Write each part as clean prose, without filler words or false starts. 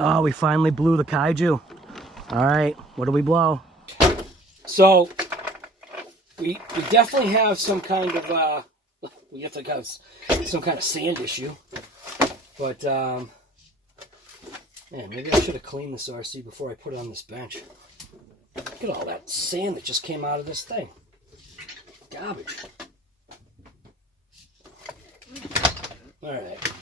Oh, we finally blew the KAIJU. All right, what do we blow? So, we definitely have some kind of, we have to have some kind of sand issue. But, man, maybe I should have cleaned this RC before I put it on this bench. Look at all that sand that just came out of this thing. Garbage. All right,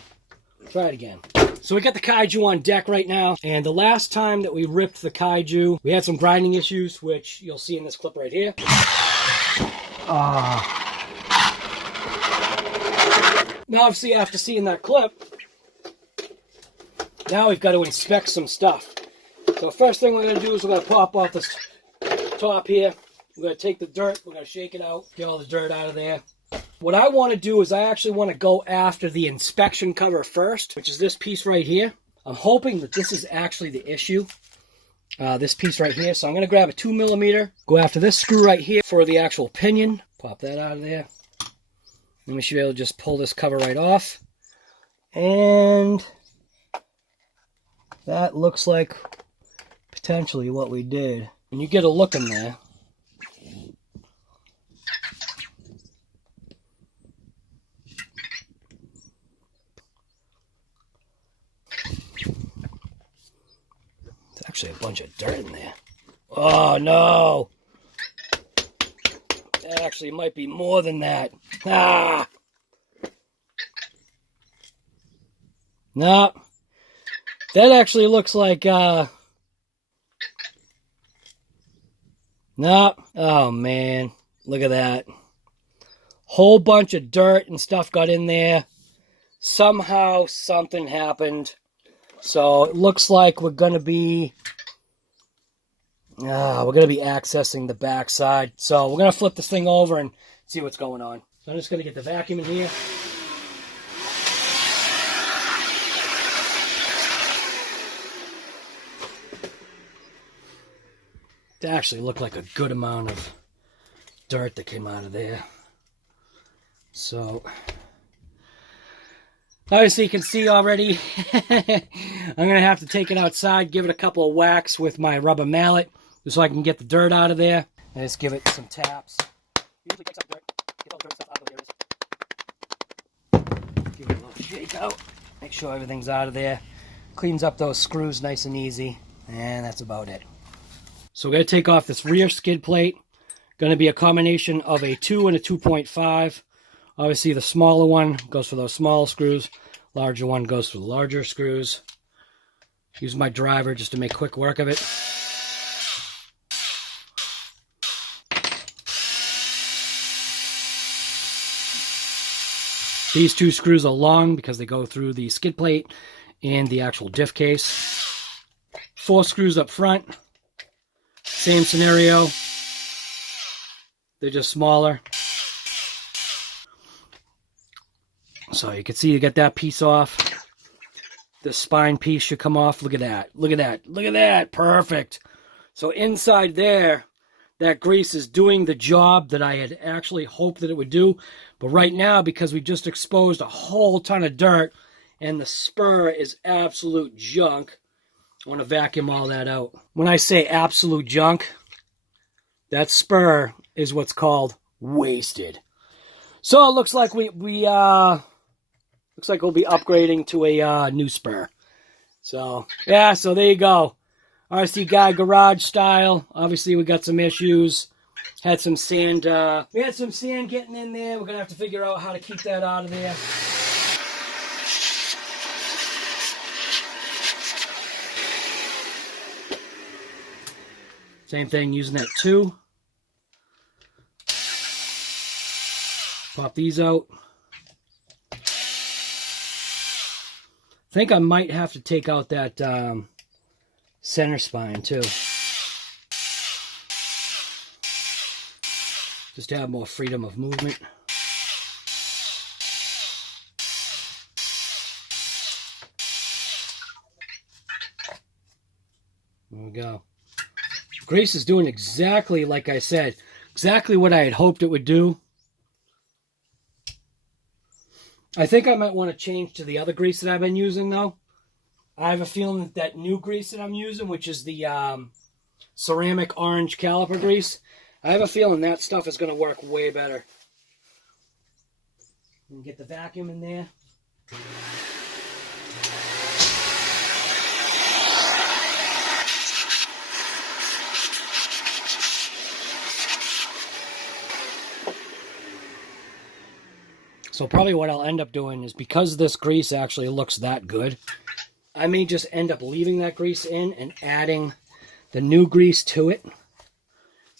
try it again. So we got the KAIJU on deck right now, and the last time that we ripped the KAIJU, we had some grinding issues, which you'll see in this clip right here. Now, obviously, after seeing that clip, now we've got to inspect some stuff. So first thing we're going to do is we're going to pop off this top here. We're going to take the dirt, we're going to shake it out, get all the dirt out of there. What I want to do is I actually want to go after the inspection cover first, which is this piece right here. I'm hoping that this is actually the issue, this piece right here. So I'm going to grab a 2mm, go after this screw right here for the actual pinion. Pop that out of there. Then we should be able to just pull this cover right off. And that looks like potentially what we did. When you get a look in there, actually a bunch of dirt in there. Oh no! That actually might be more than that. Ah! No. That actually looks like, no. Oh man. Look at that. Whole bunch of dirt and stuff got in there. Somehow something happened. So it looks like we're going to be accessing the backside. So we're going to flip this thing over and see what's going on. So I'm just going to get the vacuum in here. It actually looked like a good amount of dirt that came out of there. So obviously you can see already, I'm going to have to take it outside, give it a couple of whacks with my rubber mallet, just so I can get the dirt out of there. And just give it some taps. Usually takes out dirt, get all the dirt stuff out of the areas. Give it a little shake out, make sure everything's out of there. Cleans up those screws nice and easy, and that's about it. So we're going to take off this rear skid plate. Going to be a combination of a 2 and a 2.5. Obviously, the smaller one goes for those small screws. Larger one goes for the larger screws. Use my driver just to make quick work of it. These two screws are long because they go through the skid plate and the actual diff case. 4 screws up front. Same scenario. They're just smaller. So you can see you get that piece off. The spine piece should come off. Look at that. Look at that. Look at that. Perfect. So inside there, that grease is doing the job that I had actually hoped that it would do. But right now, because we just exposed a whole ton of dirt and the spur is absolute junk, I want to vacuum all that out. When I say absolute junk, that spur is what's called wasted. So it looks like we'll be upgrading to a new spur. So yeah, so there you go. RC guy garage style. Obviously we got some issues. Had some sand. We had some sand getting in there. We're gonna have to figure out how to keep that out of there. Same thing, using that 2. Pop these out. I think I might have to take out that center spine too. Just to have more freedom of movement. There we go. Grease is doing exactly like I said, exactly what I had hoped it would do. I think I might want to change to the other grease that I've been using though. I have a feeling that that new grease that I'm using, which is the ceramic orange caliper grease, I have a feeling that stuff is going to work way better. And get the vacuum in there. So probably what I'll end up doing is, because this grease actually looks that good, I may just end up leaving that grease in and adding the new grease to it,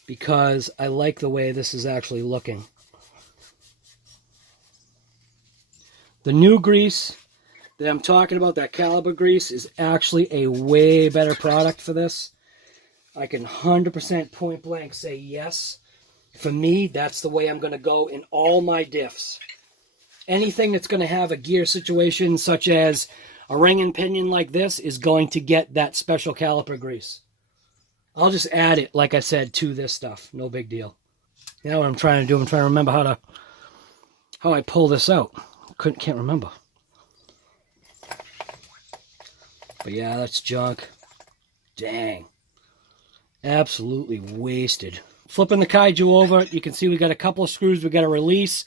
because I like the way this is actually looking. The new grease that I'm talking about, that caliber grease, is actually a way better product for this. I can 100% point blank say yes. For me, that's the way I'm going to go in all my diffs. Anything that's going to have a gear situation, such as a ring and pinion like this, is going to get that special caliper grease. I'll just add it, like I said, to this stuff. No big deal. Now what I'm trying to do, I'm trying to remember how I pull this out. Can't remember. But yeah, that's junk. Dang. Absolutely wasted. Flipping the KAIJU over, you can see we got a couple of screws we got to release.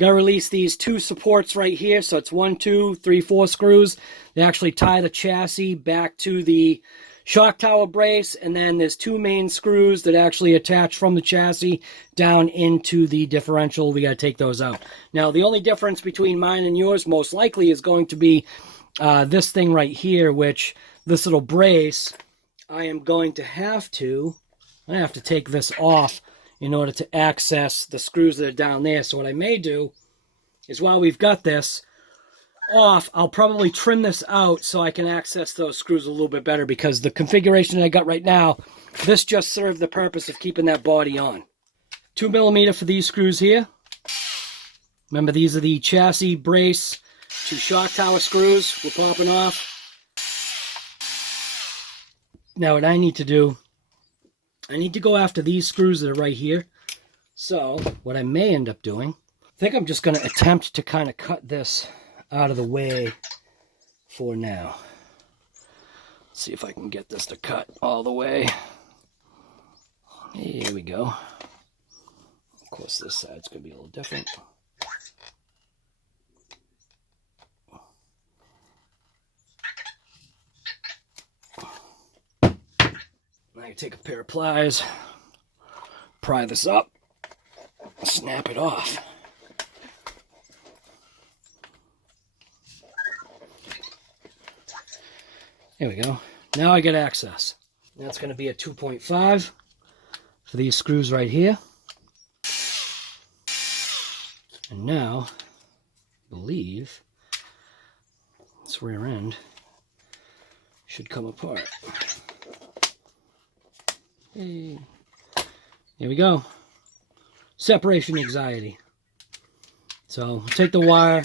Got to release these two supports right here. So it's 1, 2, 3, 4 screws. They actually tie the chassis back to the shock tower brace. And then there's 2 main screws that actually attach from the chassis down into the differential. We got to take those out. Now, the only difference between mine and yours most likely is going to be this thing right here, which this little brace, I am going to have to take this off in order to access the screws that are down there. So what I may do is, while we've got this off, I'll probably trim this out so I can access those screws a little bit better, because the configuration that I got right now, this just served the purpose of keeping that body on. 2mm for these screws here. Remember, these are the chassis brace to shock tower screws we're popping off. Now what I need to do, I need to go after these screws that are right here. So what I may end up doing, I think I'm just going to attempt to kind of cut this out of the way for now. Let's see if I can get this to cut all the way. Here we go. Of course, this side's going to be a little different. I can take a pair of pliers, pry this up, snap it off. There we go. Now I get access. That's going to be a 2.5 for these screws right here. And now, I believe this rear end should come apart. Hey. Here we go. Separation anxiety. So we'll take the wire,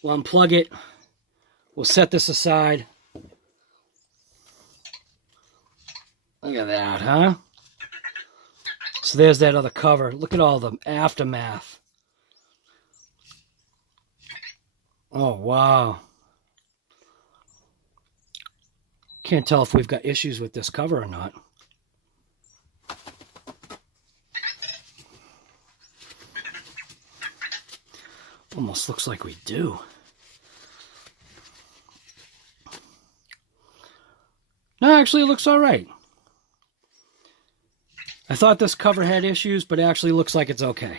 we'll unplug it, we'll set this aside. Look at that, huh? So there's that other cover. Look at all the aftermath. Oh, wow. Can't tell if we've got issues with this cover or not. Almost looks like we do. No, actually it looks all right. I thought this cover had issues, but it actually looks like it's okay.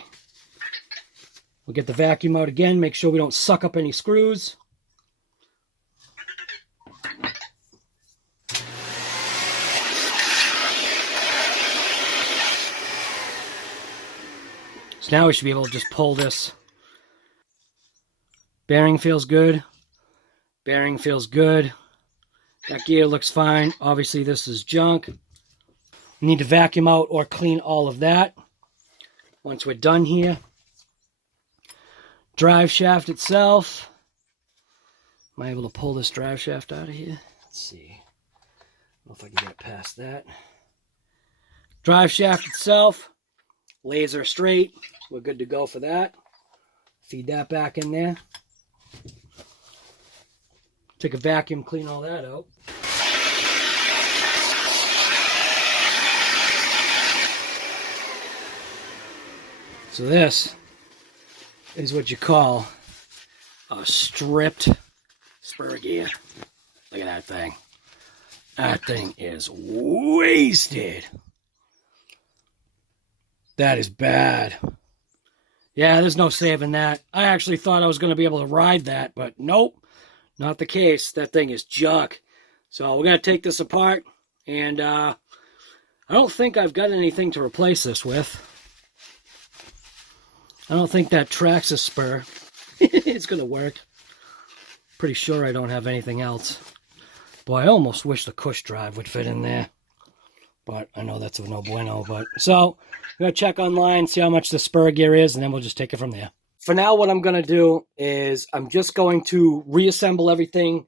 We'll get the vacuum out again, make sure we don't suck up any screws. So now we should be able to just pull this. Bearing feels good. Bearing feels good. That gear looks fine. Obviously this is junk. We need to vacuum out or clean all of that once we're done here. Drive shaft itself. Am I able to pull this drive shaft out of here? Let's see. I don't know if I can get it past that. Drive shaft itself. Laser straight. We're good to go for that. Feed that back in there. take a vacuum, clean all that out. So this is what you call a stripped spur gear. Look at that thing. That thing is wasted. That is bad. Yeah, there's no saving that. I actually thought I was going to be able to ride that, but nope, not the case. That thing is junk. So we're going to take this apart, and I don't think I've got anything to replace this with. I don't think that Traxxas spur is going to work. Pretty sure I don't have anything else. Boy, I almost wish the Cush drive would fit in there. But I know that's a no bueno. But so, we're going to check online, see how much the spur gear is, and then we'll just take it from there. For now, what I'm going to do is I'm just going to reassemble everything.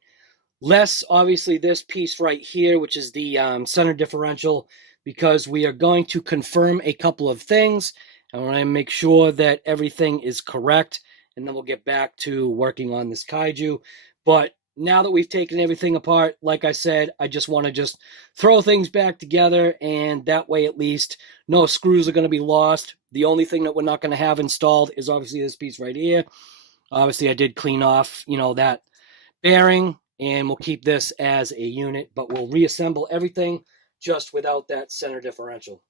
Less, obviously, this piece right here, which is the center differential, because we are going to confirm a couple of things. I want to make sure that everything is correct, and then we'll get back to working on this KAIJU. But now that we've taken everything apart, like I said, I just want to just throw things back together, and that way at least no screws are going to be lost. The only thing that we're not going to have installed is obviously this piece right here. Obviously, I did clean off, that bearing, and we'll keep this as a unit, but we'll reassemble everything just without that center differential.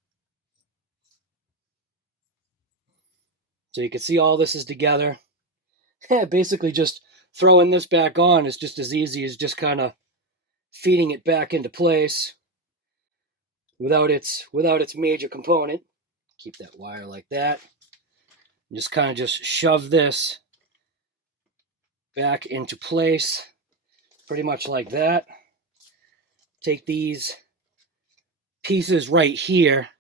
So you can see all this is together. Basically just throwing this back on is just as easy as just kind of feeding it back into place without its major component. Keep that wire like that. And just kind of just shove this back into place, pretty much like that. Take these pieces right here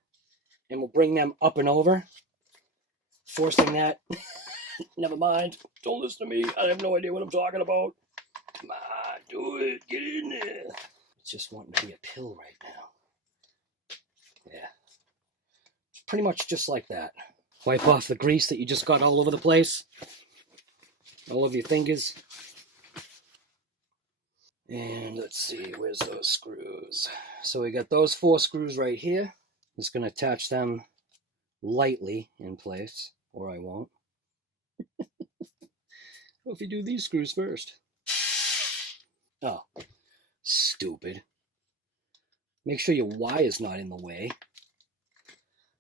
and we'll bring them up and over, forcing that. Never mind. Don't listen to me. I have no idea what I'm talking about. Come on, do it. Get in there. It's just wanting to be a pill right now. Yeah. It's pretty much just like that. Wipe off the grease that you just got all over the place. All over your fingers. And let's see, where's those screws? So we got those 4 screws right here. Just going to attach them lightly in place, or I won't. What if you do these screws first? Oh, stupid. Make sure your wire's not in the way.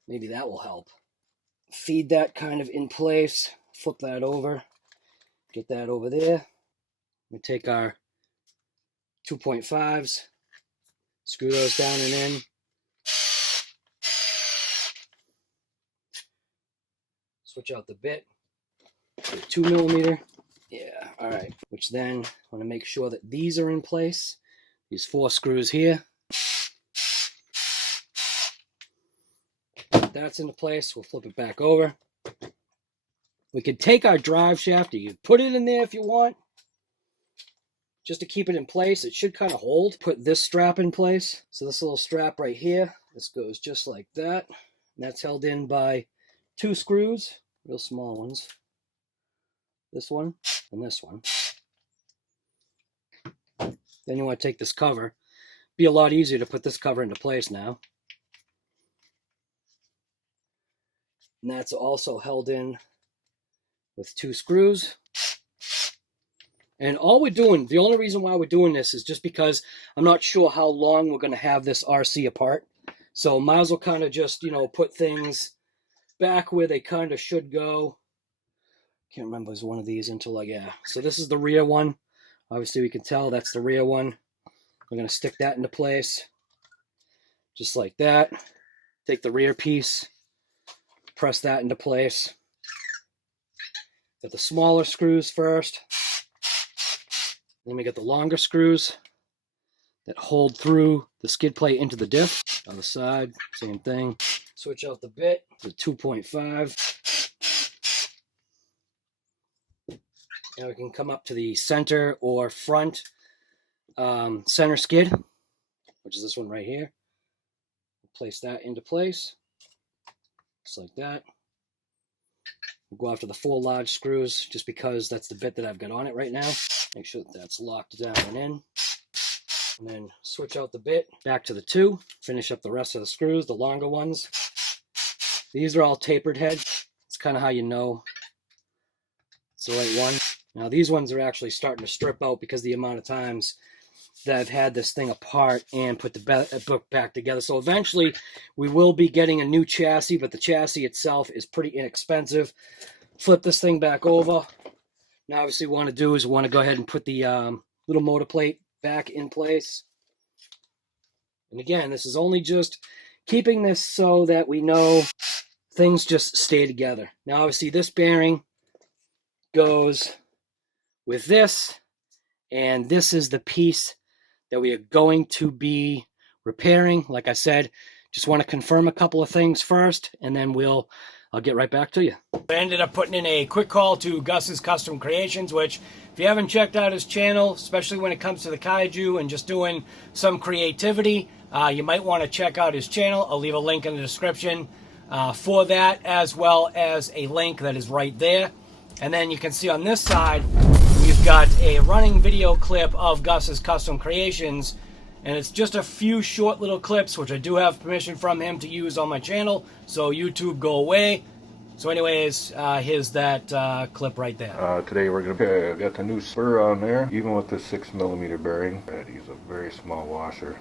Maybe that will help. Feed that kind of in place. Flip that over. Get that over there. We take our 2.5s. Screw those down and in. Switch out the bit. 2mm. Yeah, all right. Which then, I want to make sure that these are in place. These 4 screws here. That's into place. We'll flip it back over. We could take our drive shaft. You can put it in there if you want. Just to keep it in place. It should kind of hold. Put this strap in place. So this little strap right here, this goes just like that. And that's held in by 2 screws, real small ones. This one and this one. Then you want to take this cover. Be a lot easier to put this cover into place now. And that's also held in with 2 screws. And all we're doing, the only reason why we're doing this is just because I'm not sure how long we're going to have this RC apart. So might as well kind of just, put things back where they kind of should go. Can't remember, is one of these until yeah. So this is the rear one. Obviously we can tell that's the rear one. We're going to stick that into place. Just like that. Take the rear piece. Press that into place. Got the smaller screws first. Then we get the longer screws that hold through the skid plate into the diff. On the side, same thing. Switch out the bit, the 2.5. Now we can come up to the center or front center skid, which is this one right here. Place that into place, just like that. We'll go after the 4 large screws just because that's the bit that I've got on it right now. Make sure that that's locked down and in. And then switch out the bit, back to the 2, finish up the rest of the screws, the longer ones. These are all tapered head. It's kind of how you know it's the right one. Now these ones are actually starting to strip out because of the amount of times that I've had this thing apart and put the book back together. So eventually we will be getting a new chassis, but the chassis itself is pretty inexpensive. Flip this thing back over. Now obviously what we want to do is we want to go ahead and put the little motor plate back in place. And again, this is only just keeping this so that we know things just stay together. Now obviously this bearing goes with this, and this is the piece that we are going to be repairing. Like I said, just want to confirm a couple of things first, and then I'll get right back to you. I ended up putting in a quick call to Gus's Custom Creations, which if you haven't checked out his channel, especially when it comes to the kaiju and just doing some creativity, you might want to check out his channel. I'll leave a link in the description for that, as well as a link that is right there. And then you can see on this side, we've got a running video clip of Gus's Custom Creations, and it's just a few short little clips, which I do have permission from him to use on my channel, so YouTube go away. So anyways, here's that clip right there. Today we're going to got the new Spur on there, even with the 6mm bearing. Use a very small washer.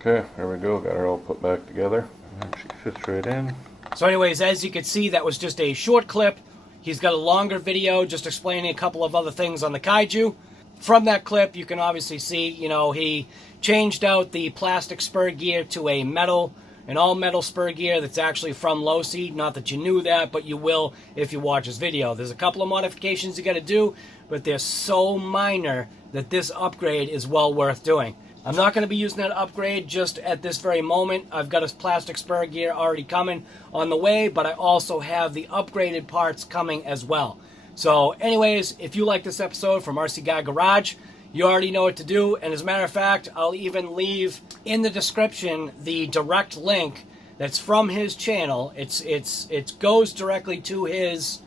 Okay, there we go, got her all put back together. And she fits right in. So anyways, as you can see, that was just a short clip. He's got a longer video just explaining a couple of other things on the kaiju. From that clip, you can obviously see, you know, he changed out the plastic spur gear to a metal, an all-metal spur gear that's actually from LOSI. Not that you knew that, but you will if you watch his video. There's a couple of modifications you got to do, but they're so minor that this upgrade is well worth doing. I'm not going to be using that upgrade just at this very moment. I've got a plastic spur gear already coming on the way, but I also have the upgraded parts coming as well. So anyways, if you like this episode from RC Guy Garage, you already know what to do. And as a matter of fact, I'll even leave in the description the direct link that's from his channel. It goes directly to his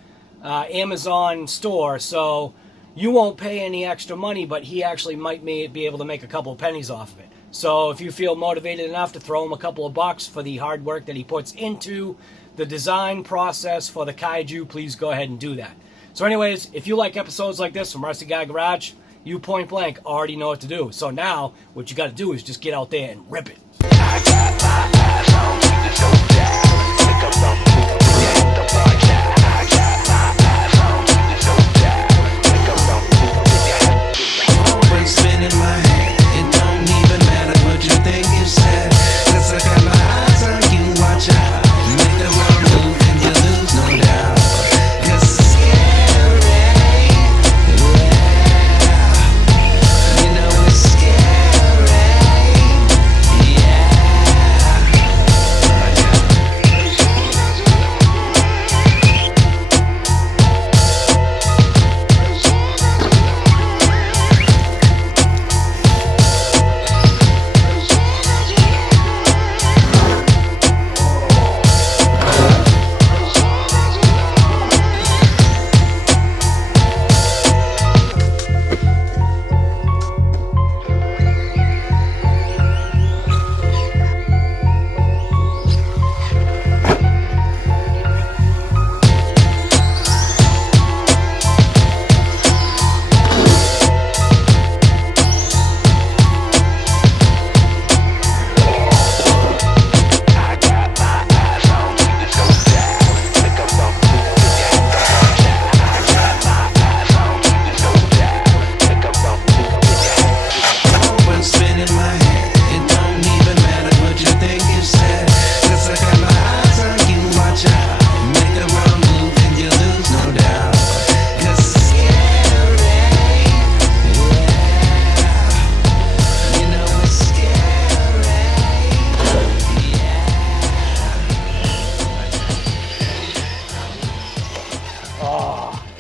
Amazon store, so you won't pay any extra money, but he actually might be able to make a couple of pennies off of it. So if you feel motivated enough to throw him a couple of bucks for the hard work that he puts into the design process for the kaiju, please go ahead and do that. So anyways, if you like episodes like this from RC Guy Garage, you point blank already know what to do. So now what you got to do is just get out there and rip it.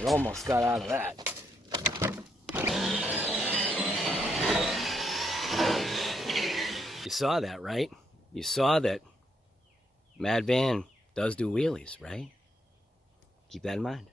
Almost got out of that. You saw that, right? You saw that Mad Van does do wheelies, right? Keep that in mind.